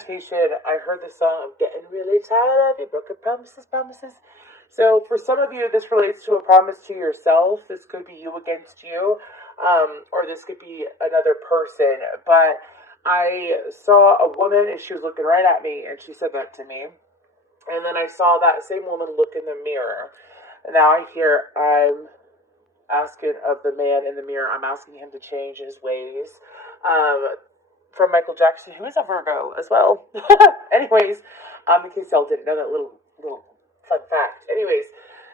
meditation, I heard the song, I'm getting really tired of your broken promises, promises. So for some of you, this relates to a promise to yourself. This could be you against you, or this could be another person. But I saw a woman and she was looking right at me and she said that to me. And then I saw that same woman look in the mirror. And now I hear I'm asking of the man in the mirror, I'm asking him to change his ways. From Michael Jackson, who is a Virgo as well. Anyways, in case y'all didn't know that little fun fact. Anyways,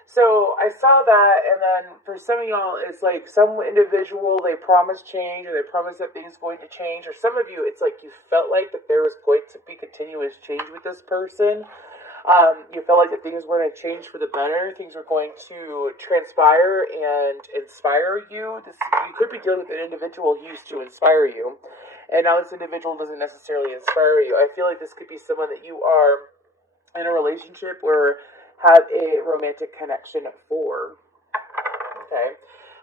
so I saw that, and then for some of y'all, it's like some individual, they promise change, or they promise that things going to change, or some of you, it's like you felt like that there was going to be continuous change with this person. You felt like that things were going to change for the better, things were going to transpire and inspire you. You could be dealing with an individual who used to inspire you, and now this individual doesn't necessarily inspire you. I feel like this could be someone that you are in a relationship or have a romantic connection for. Okay.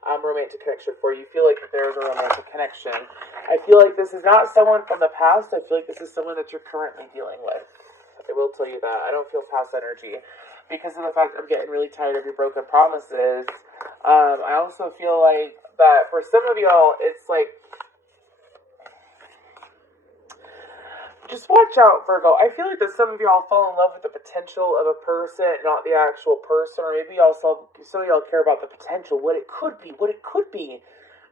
Romantic connection for. You feel like that there's a romantic connection. I feel like this is not someone from the past. I feel like this is someone that you're currently dealing with. I will tell you that. I don't feel past energy because of the fact I'm getting really tired of your broken promises. I also feel like that for some of y'all, it's like, just watch out, Virgo. I feel like that some of y'all fall in love with the potential of a person, not the actual person, or maybe also some of y'all care about the potential, what it could be,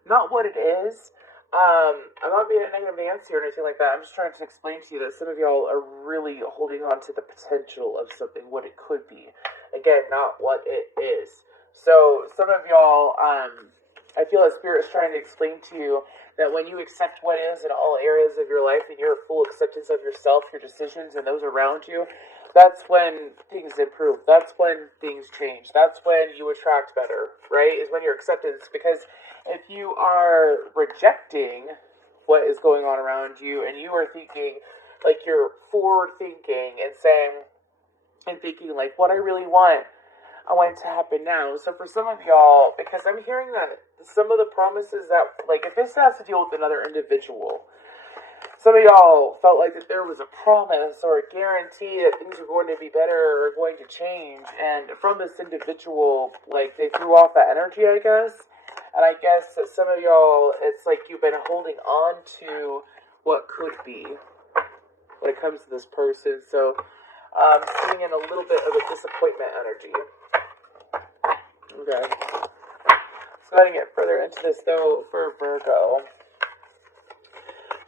not what it is. I'm not being a negative Nancy or anything like that. I'm just trying to explain to you that some of y'all are really holding on to the potential of something, what it could be. Again, not what it is. So some of y'all, I feel that Spirit is trying to explain to you that when you accept what is in all areas of your life and you're full acceptance of yourself, your decisions, and those around you, that's when things improve. That's when things change. That's when you attract better, right? Is when your acceptance. Because if you are rejecting what is going on around you and you are thinking, like you're forward thinking and saying, and thinking like, what I really want, I want it to happen now. So for some of y'all, because I'm hearing that some of the promises that, like, if this has to deal with another individual, some of y'all felt like that there was a promise or a guarantee that things are going to be better or going to change. And from this individual, like, they threw off that energy, I guess. And I guess that some of y'all, it's like you've been holding on to what could be when it comes to this person. So, seeing in a little bit of a disappointment energy. Okay. Let's go ahead and get further into this, though, for Virgo.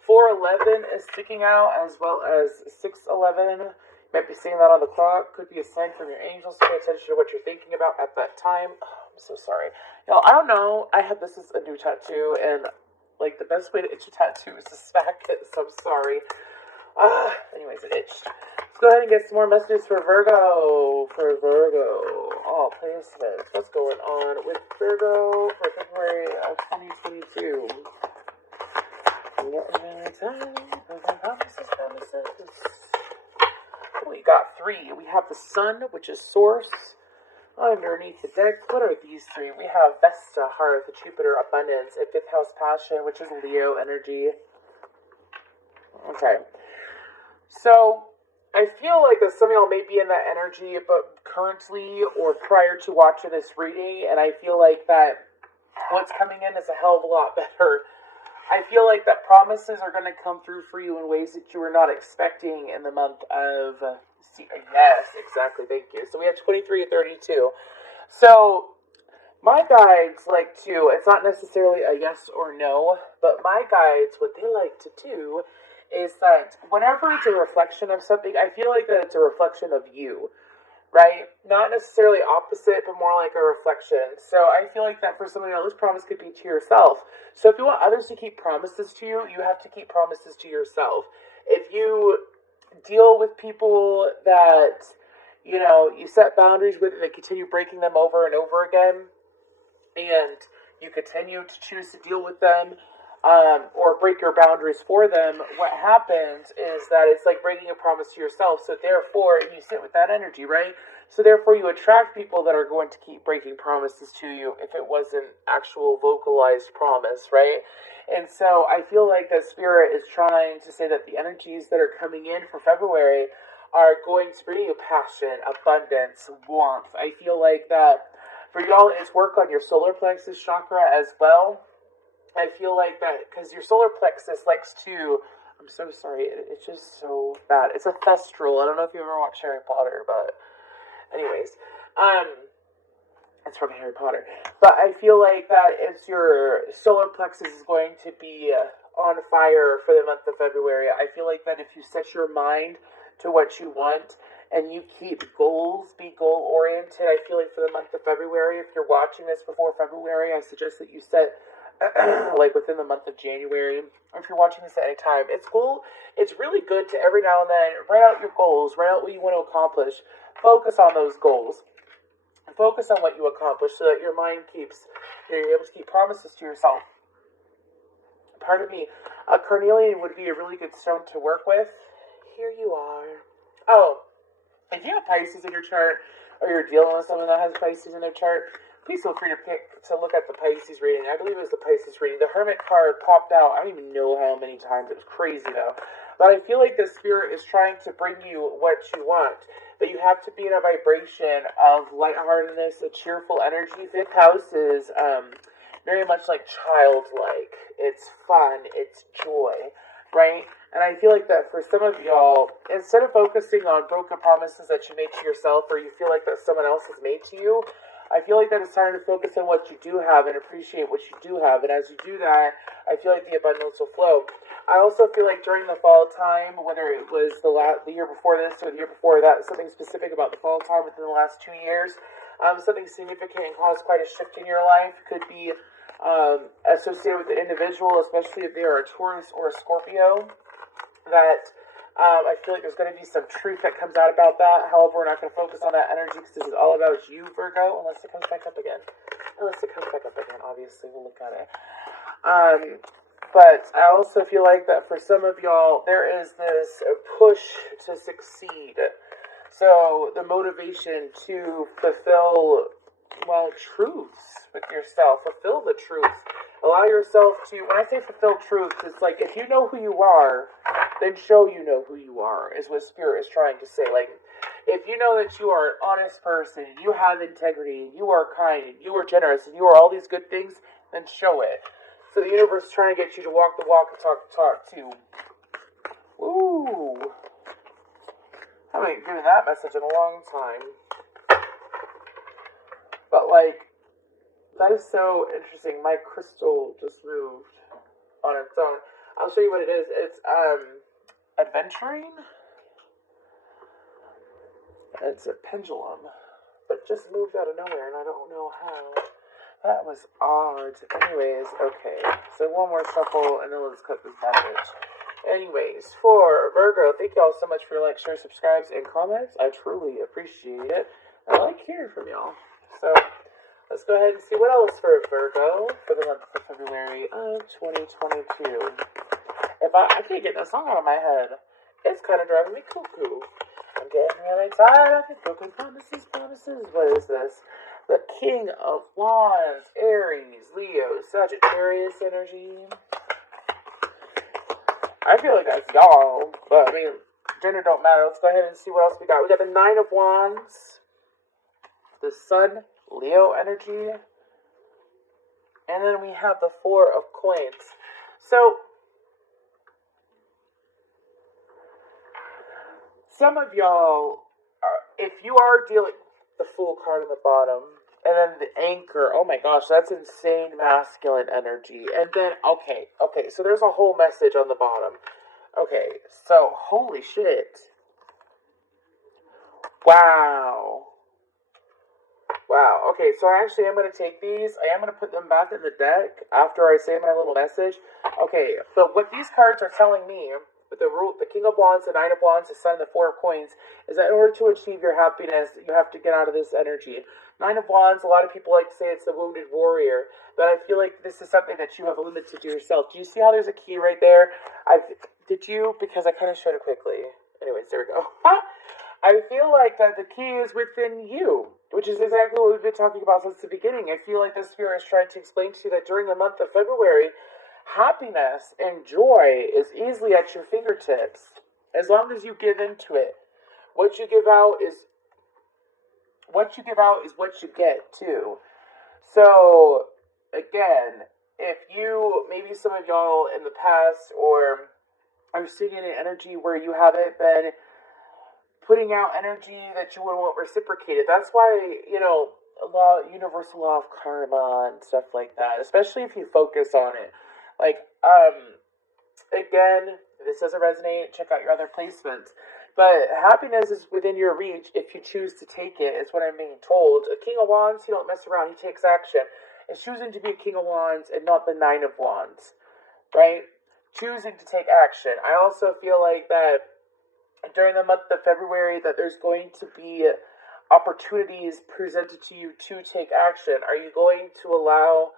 411 is sticking out, as well as 611. You might be seeing that on the clock. Could be a sign from your angels. Pay attention to what you're thinking about at that time. Oh, I'm so sorry. Y'all, I don't know. I have this as a new tattoo, and, like, the best way to itch a tattoo is to smack it, so I'm sorry. Anyways, it itched. Let's go ahead and get some more messages for Virgo. Oh, placements. What's going on with Virgo for February of 2022? We got 3. We have the Sun, which is Source. Underneath the deck, what are these 3? We have Vesta, Hearth, Jupiter, Abundance, and 5th House Passion, which is Leo energy. Okay. So, I feel like that some of y'all may be in that energy, but currently or prior to watching this reading, and I feel like that what's coming in is a hell of a lot better. I feel like that promises are going to come through for you in ways that you were not expecting in the month of... yes, exactly, thank you. So we have 23 and 32. So, my guides like to... It's not necessarily a yes or no, but my guides, what they like to do is that whenever it's a reflection of something, I feel like that it's a reflection of you, right? Not necessarily opposite, but more like a reflection. So I feel like that for some of y'all, this promise could be to yourself. So if you want others to keep promises to you, you have to keep promises to yourself. If you deal with people that, you know, you set boundaries with and they continue breaking them over and over again, and you continue to choose to deal with them, or break your boundaries for them, what happens is that it's like breaking a promise to yourself. So therefore, you sit with that energy, right? So therefore you attract people that are going to keep breaking promises to you if it wasn't actual vocalized promise, right? And so I feel like that Spirit is trying to say that the energies that are coming in for February are going to bring you passion, abundance, warmth. I feel like that for y'all, it's work on your solar plexus chakra as well. I feel like that because your solar plexus likes to. I'm so sorry. It's just so bad. It's a thestral. I don't know if you ever watched Harry Potter, but anyways, it's from Harry Potter. But I feel like that it's your solar plexus is going to be on fire for the month of February. I feel like that if you set your mind to what you want and you keep goals, be goal oriented. I feel like for the month of February, if you're watching this before February, I suggest that you set like within the month of January, or if you're watching this at any time, it's cool. It's really good to every now and then write out your goals, write out what you want to accomplish, focus on those goals, and focus on what you accomplish so that your mind keeps, you're able to keep promises to yourself. Pardon me, carnelian would be a really good stone to work with. Here you are. Oh, if you have Pisces in your chart, or you're dealing with someone that has Pisces in their chart, please feel free to look at the Pisces reading. I believe it was the Pisces reading. The Hermit card popped out. I don't even know how many times. It was crazy, though. But I feel like the Spirit is trying to bring you what you want. But you have to be in a vibration of lightheartedness, a cheerful energy. Fifth house is very much like childlike. It's fun. It's joy, right? And I feel like that for some of y'all, instead of focusing on broken promises that you made to yourself or you feel like that someone else has made to you, I feel like that it's time to focus on what you do have and appreciate what you do have. And as you do that, I feel like the abundance will flow. I also feel like during the fall time, whether it was the year before this or the year before that, something specific about the fall time within the last 2 years, something significant and caused quite a shift in your life could be associated with the individual, especially if they are a Taurus or a Scorpio, that I feel like there's going to be some truth that comes out about that. However, we're not going to focus on that energy because this is all about you, Virgo, unless it comes back up again. Obviously, we'll look at it. But I also feel like that for some of y'all, there is this push to succeed. So the motivation to fulfill, truths with yourself. Fulfill the truth. Allow yourself to, when I say fulfill truth, it's like if you know who you are, then show you know who you are, is what Spirit is trying to say. Like, if you know that you are an honest person, you have integrity, you are kind, you are generous, and you are all these good things, then show it. So the universe is trying to get you to walk the walk and talk the talk, too. Ooh. I haven't given that message in a long time. But, that is so interesting. My crystal just moved on its own. I'll show you what it is. It's, adventuring. It's a pendulum. But just moved out of nowhere, and I don't know how. That was odd. Anyways, okay. So one more shuffle, and then let's cut this message. Anyways, for Virgo, thank y'all so much for your likes, shares, subscribes, and comments. I truly appreciate it. I like hearing from y'all. So let's go ahead and see what else for Virgo for the month of February of 2022. If I can't get that song out of my head. It's kind of driving me cuckoo. I'm getting really tired of the broken promises. What is this? The King of Wands, Aries, Leo, Sagittarius energy. I feel like that's y'all, but I mean, gender don't matter. Let's go ahead and see what else we got. We got the Nine of Wands, the Sun, Leo energy, and then we have the Four of Coins. So, some of y'all, if you are dealing, the Fool card on the bottom, and then the Anchor, oh my gosh, that's insane masculine energy. And then, okay, so there's a whole message on the bottom. Okay, so, holy shit. Wow, okay, so I actually am going to take these, I am going to put them back in the deck after I say my little message. Okay, so what these cards are telling me, with the King of Wands, the Nine of Wands, the Sun, the Four of Coins, is that in order to achieve your happiness, you have to get out of this energy. Nine of Wands, a lot of people like to say it's the wounded warrior, but I feel like this is something that you have limited to yourself. Do you see how there's a key right there? Did you? Because I kind of showed it quickly. Anyways, there we go. I feel like that the key is within you, which is exactly what we've been talking about since the beginning. I feel like the spirit is trying to explain to you that during the month of February, happiness and joy is easily at your fingertips as long as you give into it. What you give out is what you give out is what you get too. So again, if you maybe some of y'all in the past or are sitting in an energy where you haven't been putting out energy that you would want reciprocated. That's why, universal law of karma and stuff like that, especially if you focus on it. Like, again, if this doesn't resonate, check out your other placements. But happiness is within your reach if you choose to take it, is what I'm being told. A King of Wands, he don't mess around, he takes action. It's choosing to be a King of Wands and not the Nine of Wands, right? Choosing to take action. I also feel like that during the month of February that there's going to be opportunities presented to you to take action. Are you going to allow,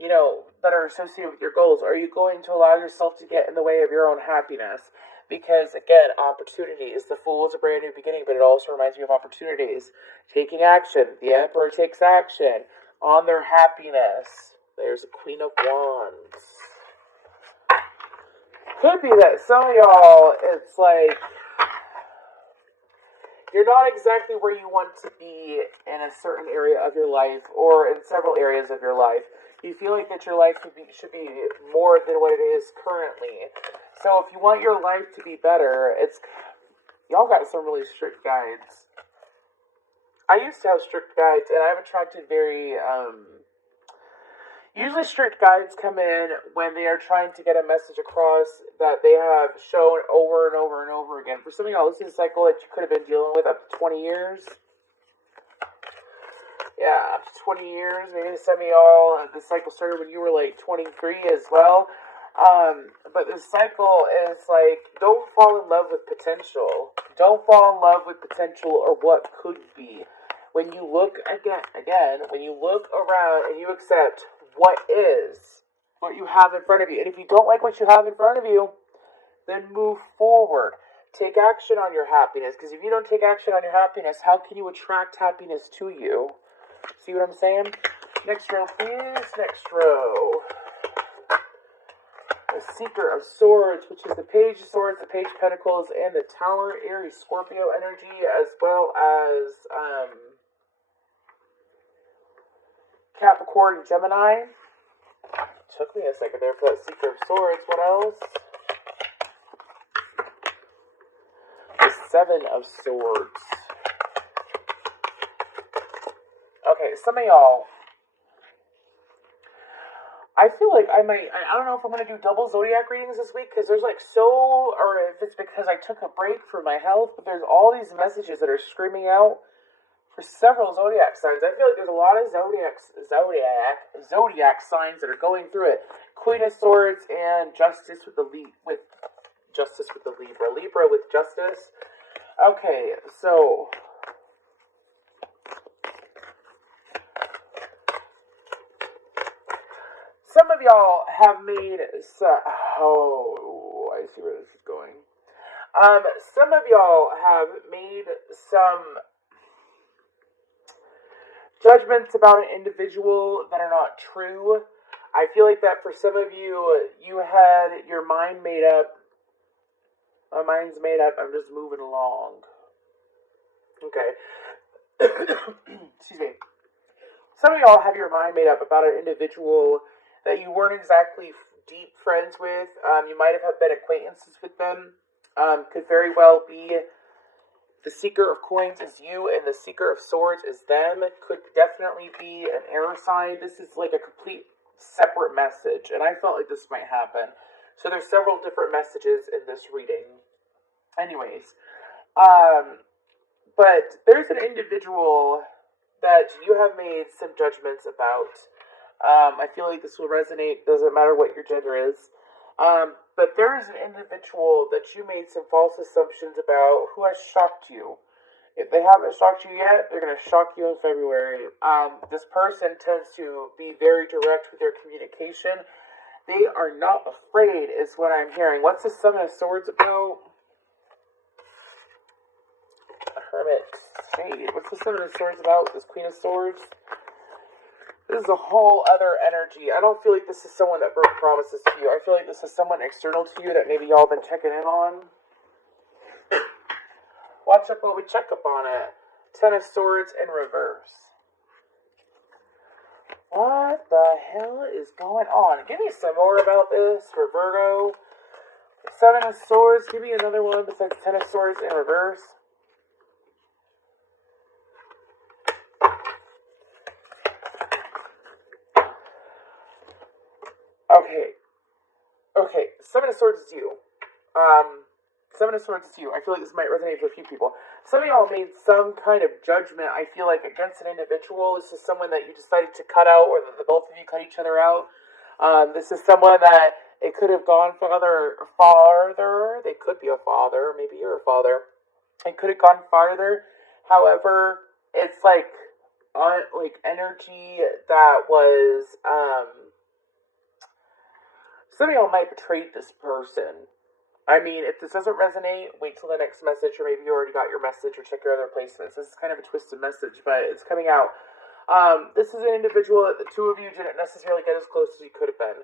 that are associated with your goals? Are you going to allow yourself to get in the way of your own happiness? Because again, opportunities. The Fool is a brand new beginning, but it also reminds me of opportunities. Taking action. The Emperor takes action on their happiness. There's a Queen of Wands. Could be that some of y'all, it's like, you're not exactly where you want to be in a certain area of your life or in several areas of your life. You feel like that your life should be more than what it is currently. So if you want your life to be better, y'all got some really strict guides. I used to have strict guides, and I've attracted usually strict guides come in when they are trying to get a message across that they have shown over and over and over again. For some of y'all, this is a cycle that you could have been dealing with up to 20 years. Yeah, up to 20 years. Maybe some of y'all, the cycle started when you were like 23 as well. But this cycle is like, don't fall in love with potential. Don't fall in love with potential or what could be. When you look again, when you look around and you accept what is, what you have in front of you. And if you don't like what you have in front of you, then move forward. Take action on your happiness. Because if you don't take action on your happiness, how can you attract happiness to you? See what I'm saying? Next row, please. Next row. The Seeker of Swords, which is the Page of Swords, the Page of Pentacles, and the Tower, Aries, Scorpio energy, as well as Capricorn and Gemini. Took me a second there for that Seeker of Swords. What else? The Seven of Swords. Okay, some of y'all, I feel like I don't know if I'm going to do double zodiac readings this week, because there's or if it's because I took a break for my health, but there's all these messages that are screaming out for several zodiac signs. I feel like there's a lot of zodiac signs that are going through it. Queen of Swords and Justice with the Libra. Libra with Justice. Okay, so some of y'all have made I see where this is going. Some of y'all have made some judgments about an individual that are not true. I feel like that for some of you, you had your mind made up. My mind's made up. I'm just moving along. Okay. Excuse me. Some of y'all have your mind made up about an individual that you weren't exactly deep friends with. You might have been acquaintances with them. Could very well be the Seeker of Coins is you and the Seeker of Swords is them. Could definitely be an air sign. This is like a complete separate message, and I felt like this might happen. So there's several different messages in this reading. Anyways, but there's an individual that you have made some judgments about. I feel like this will resonate, doesn't matter what your gender is. But there is an individual that you made some false assumptions about who has shocked you. If they haven't shocked you yet, they're going to shock you in February. This person tends to be very direct with their communication. They are not afraid, is what I'm hearing. What's the Seven of Swords about? Hermit. Hey, what's the Seven of Swords about? This Queen of Swords? This is a whole other energy. I don't feel like this is someone that broke promises to you. I feel like this is someone external to you that maybe y'all been checking in on. Watch up while we check up on it. Ten of Swords in reverse. What the hell is going on? Give me some more about this for Virgo. Seven of Swords. Give me another one besides Ten of Swords in reverse. Okay. Seven of Swords is you. Seven of Swords is you. I feel like this might resonate for a few people. Some of y'all made some kind of judgment, I feel like, against an individual. This is someone that you decided to cut out, or that the both of you cut each other out. This is someone that it could have gone farther. They could be a father. Maybe you're a father. It could have gone farther. However, it's like energy that was, some of y'all might betray this person. I mean, if this doesn't resonate, wait till the next message, or maybe you already got your message, or check your other placements. This is kind of a twisted message, but it's coming out. This is an individual that the two of you didn't necessarily get as close as you could have been.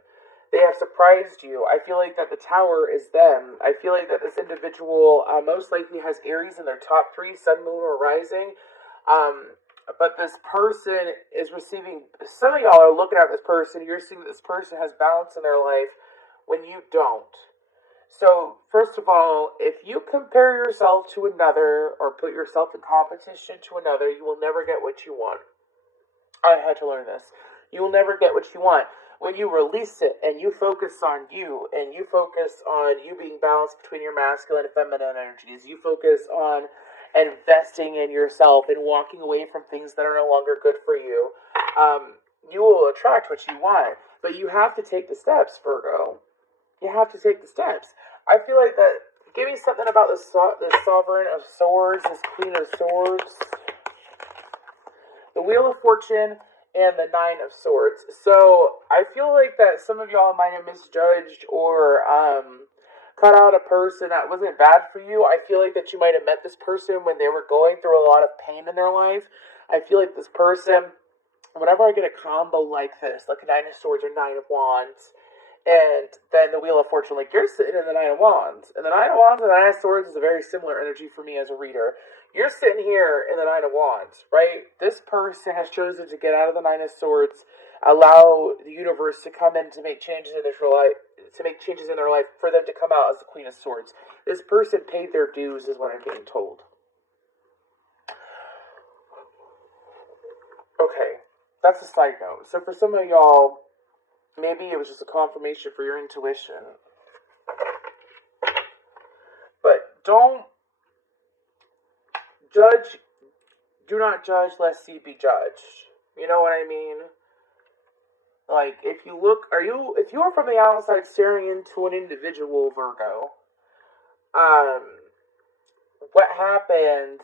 They have surprised you. I feel like that the Tower is them. I feel like that this individual most likely has Aries in their top three, Sun, Moon, or Rising. But this person is receiving, some of y'all are looking at this person, you're seeing that this person has balance in their life when you don't. So, first of all, if you compare yourself to another, or put yourself in competition to another, you will never get what you want. I had to learn this. You will never get what you want. When you release it, and you focus on you, and you focus on you being balanced between your masculine and feminine energies, you focus on investing in yourself and walking away from things that are no longer good for you, you will attract what you want. But you have to take the steps, Virgo. You have to take the steps. I feel like that. Give me something about this Sovereign of Swords, this Queen of Swords, the Wheel of Fortune, and the Nine of Swords. So I feel like that some of y'all might have misjudged or cut out a person that wasn't bad for you. I feel like that you might have met this person when they were going through a lot of pain in their life. I feel like this person, whenever I get a combo like this, like a Nine of Swords or Nine of Wands, and then the Wheel of Fortune, like you're sitting in the Nine of Wands. And the Nine of Wands and the Nine of Swords is a very similar energy for me as a reader. You're sitting here in the Nine of Wands, right? This person has chosen to get out of the Nine of Swords, allow the universe to come in to make changes in their life, for them to come out as the Queen of Swords. This person paid their dues, is what I'm being told. Okay, that's a side note. So for some of y'all, maybe it was just a confirmation for your intuition. But don't judge. Do not judge lest ye be judged. You know what I mean? Like, if you are from the outside staring into an individual, Virgo, what happens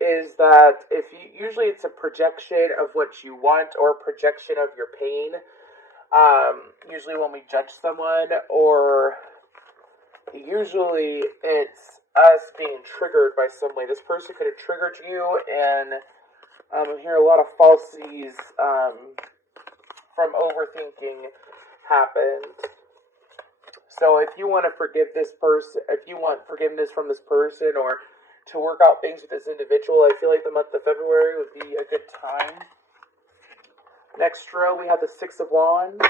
is that usually it's a projection of what you want, or a projection of your pain. Usually when we judge someone, or usually it's us being triggered by some way. This person could have triggered you, and I'm hearing a lot of falsities from overthinking happened. So if you want to forgive this person, if you want forgiveness from this person, or to work out things with this individual, I feel like the month of February would be a good time. Next row, we have the Six of Wands.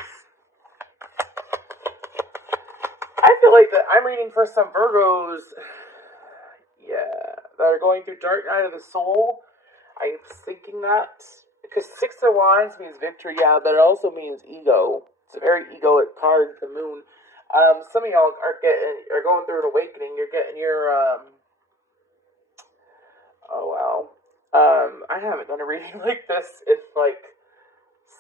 I feel like that I'm reading for some Virgos, that are going through dark night of the soul. I'm thinking that, because Six of Wands means victory, but it also means ego. It's a very egoic card, the Moon. Some of y'all are going through an awakening. You're getting your, I haven't done a reading like this in like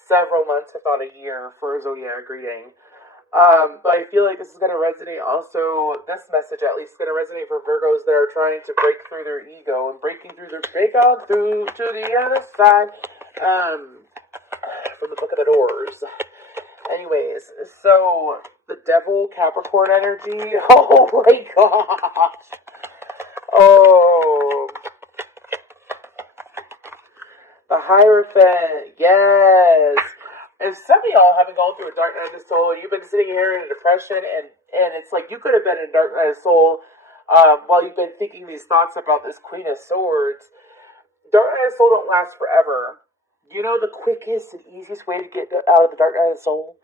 several months, if not a year, for a zodiac reading. But I feel like this is going to resonate also, this message at least is going to resonate for Virgos that are trying to break through their ego and break out through to the other side, from the Book of the Doors. Anyways, so, the Devil, Capricorn energy, oh my gosh, oh, The Hierophant, yes. And some of y'all have been going through a dark night of the soul. You've been sitting here in a depression, and it's like you could have been in a dark night of the soul while you've been thinking these thoughts about this Queen of Swords. Dark night of the soul don't last forever. You know the quickest and easiest way to get out of the dark night of the soul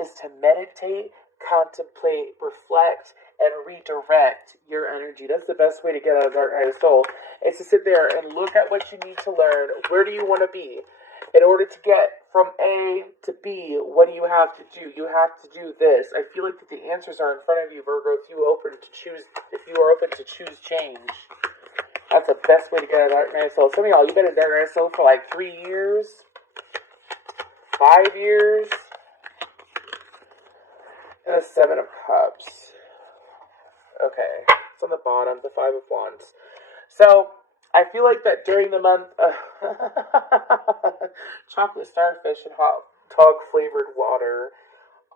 is to meditate, contemplate, reflect, and redirect your energy. That's the best way to get out of the dark night of the soul. Is to sit there and look at what you need to learn. Where do you want to be? In order to get from A to B, what do you have to do? You have to do this. I feel like that the answers are in front of you, Virgo, if you are open to choose change. That's the best way to get out of dark night of soul. Some of y'all, you've been in dark night of soul for like 3 years, 5 years. And the 7 of Cups. Okay, it's on the bottom, the 5 of Wands. So, I feel like that during the month, chocolate starfish and hot dog flavored water.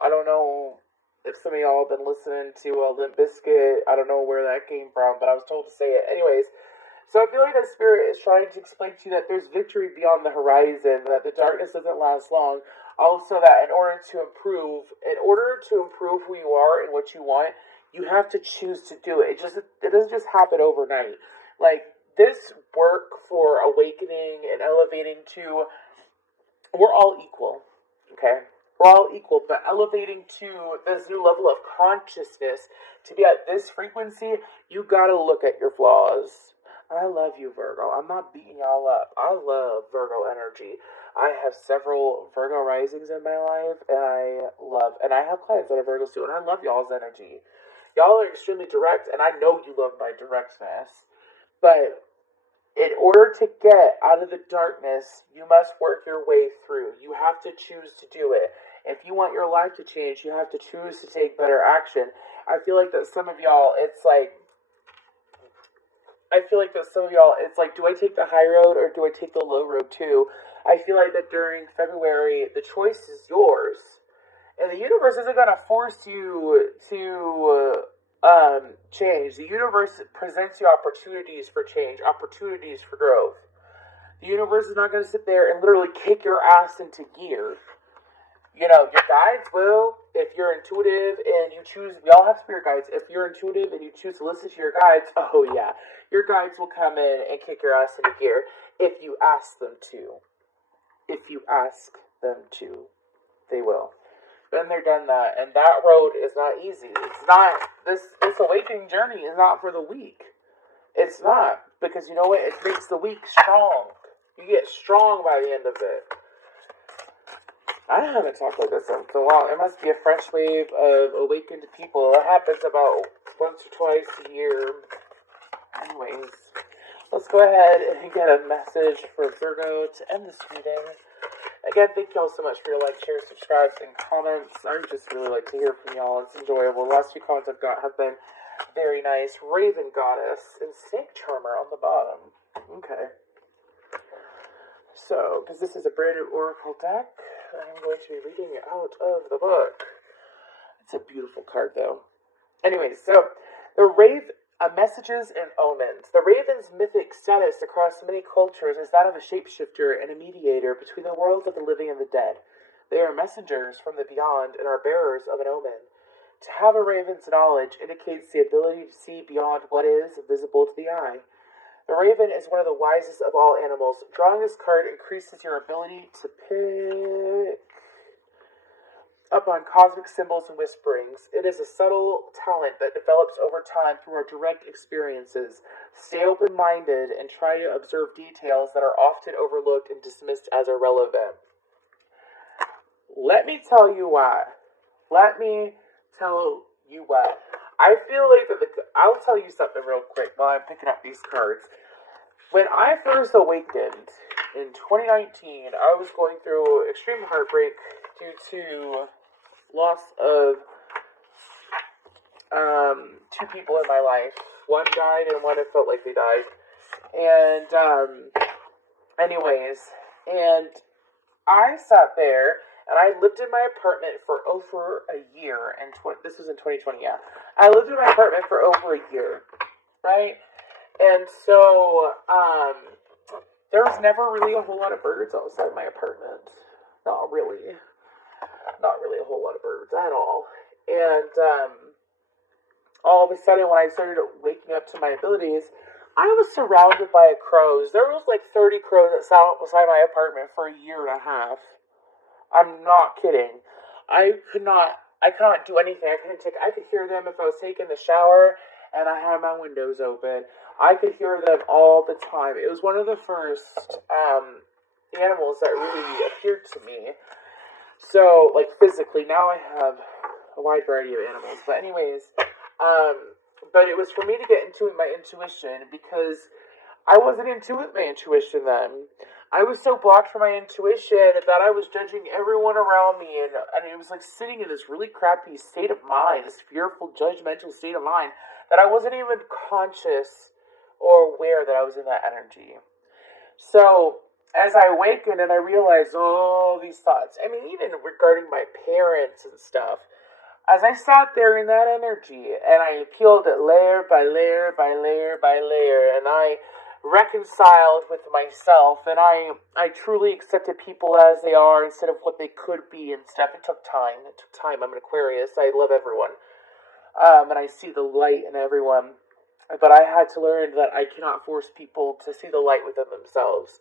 I don't know if some of y'all have been listening to Limp Bizkit. I don't know where that came from, but I was told to say it. Anyways, so I feel like that spirit is trying to explain to you that there's victory beyond the horizon, that the darkness doesn't last long. Also that in order to improve who you are and what you want, you have to choose to do it. It doesn't just happen overnight. Like, this work for awakening and elevating to, we're all equal, okay? We're all equal, but elevating to this new level of consciousness, to be at this frequency, you gotta look at your flaws. I love you, Virgo. I'm not beating y'all up. I love Virgo energy. I have several Virgo risings in my life, and I have clients that are Virgos too, and I love y'all's energy. Y'all are extremely direct, and I know you love my directness. But in order to get out of the darkness, you must work your way through. You have to choose to do it. If you want your life to change, you have to choose to take better action. I feel like that some of y'all, it's like, do I take the high road or do I take the low road too? I feel like that during February, the choice is yours. And the universe isn't going to force you to change. The universe presents you opportunities for change, opportunities for growth. The universe is not going to sit there and literally kick your ass into gear. You know, your guides will, if you're intuitive and you choose, we all have spirit guides. If you're intuitive and you choose to listen to your guides, oh yeah, your guides will come in and kick your ass into gear if you ask them to. If you ask them to, they will. Been there, done that, and that road is not easy. It's not, this awakening journey is not for the weak. It's not, because you know what? It makes the weak strong. You get strong by the end of it. I haven't talked like this in a while. It must be a fresh wave of awakened people. That happens about once or twice a year. Anyways, let's go ahead and get a message for Virgo to end this reading. Again, thank y'all so much for your likes, shares, subscribes, and comments. I just really like to hear from y'all. It's enjoyable. The last few comments I've got have been very nice. Raven Goddess and Snake Charmer on the bottom. Okay. So, because this is a brand new Oracle deck, I'm going to be reading out of the book. It's a beautiful card, though. Anyways, so, Messages and Omens. The raven's mythic status across many cultures is that of a shapeshifter and a mediator between the worlds of the living and the dead. They are messengers from the beyond and are bearers of an omen. To have a raven's knowledge indicates the ability to see beyond what is visible to the eye. The raven is one of the wisest of all animals. Drawing this card increases your ability to pick up on cosmic symbols and whisperings. It is a subtle talent that develops over time through our direct experiences. Stay open-minded and try to observe details that are often overlooked and dismissed as irrelevant. Let me tell you why. I feel like I'll tell you something real quick while I'm picking up these cards. When I first awakened in 2019, I was going through extreme heartbreak due to loss of two people in my life. One died and one it felt like they died. And and I sat there and I lived in my apartment for over a year. And this was in 2020, yeah. I lived in my apartment for over a year, right? And so, There's never really a whole lot of birds outside my apartment. Not really. Not really a whole lot of birds at all. And all of a sudden, when I started waking up to my abilities, I was surrounded by crows. There was like 30 crows that sat out beside my apartment for a year and a half. I'm not kidding. I could not do anything. I could hear them if I was taking the shower and I had my windows open. I could hear them all the time. It was one of the first animals that really appeared to me. So, like, physically, now I have a wide variety of animals. But anyways, but it was for me to get into my intuition, because I wasn't into my intuition then. I was so blocked from my intuition that I was judging everyone around me, and it was like sitting in this really crappy state of mind, this fearful, judgmental state of mind, that I wasn't even conscious or aware that I was in that energy. So, as I awakened and I realized all these thoughts, I mean, even regarding my parents and stuff, as I sat there in that energy and I peeled it layer by layer by layer by layer, and I reconciled with myself, and I truly accepted people as they are instead of what they could be and stuff. It took time. It took time. I'm an Aquarius. I love everyone. And I see the light in everyone. But I had to learn that I cannot force people to see the light within themselves.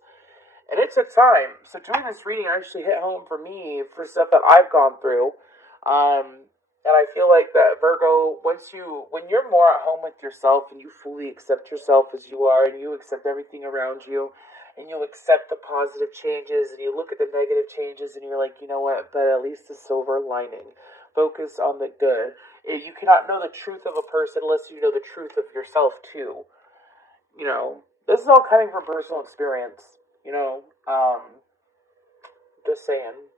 And it took time. So doing this reading actually hit home for me for stuff that I've gone through. And I feel like that Virgo, when you're more at home with yourself and you fully accept yourself as you are, and you accept everything around you, and you accept the positive changes, and you look at the negative changes, and you're like, you know what, but at least the silver lining. Focus on the good. You cannot know the truth of a person unless you know the truth of yourself too. You know, this is all coming from personal experience, you know, just saying.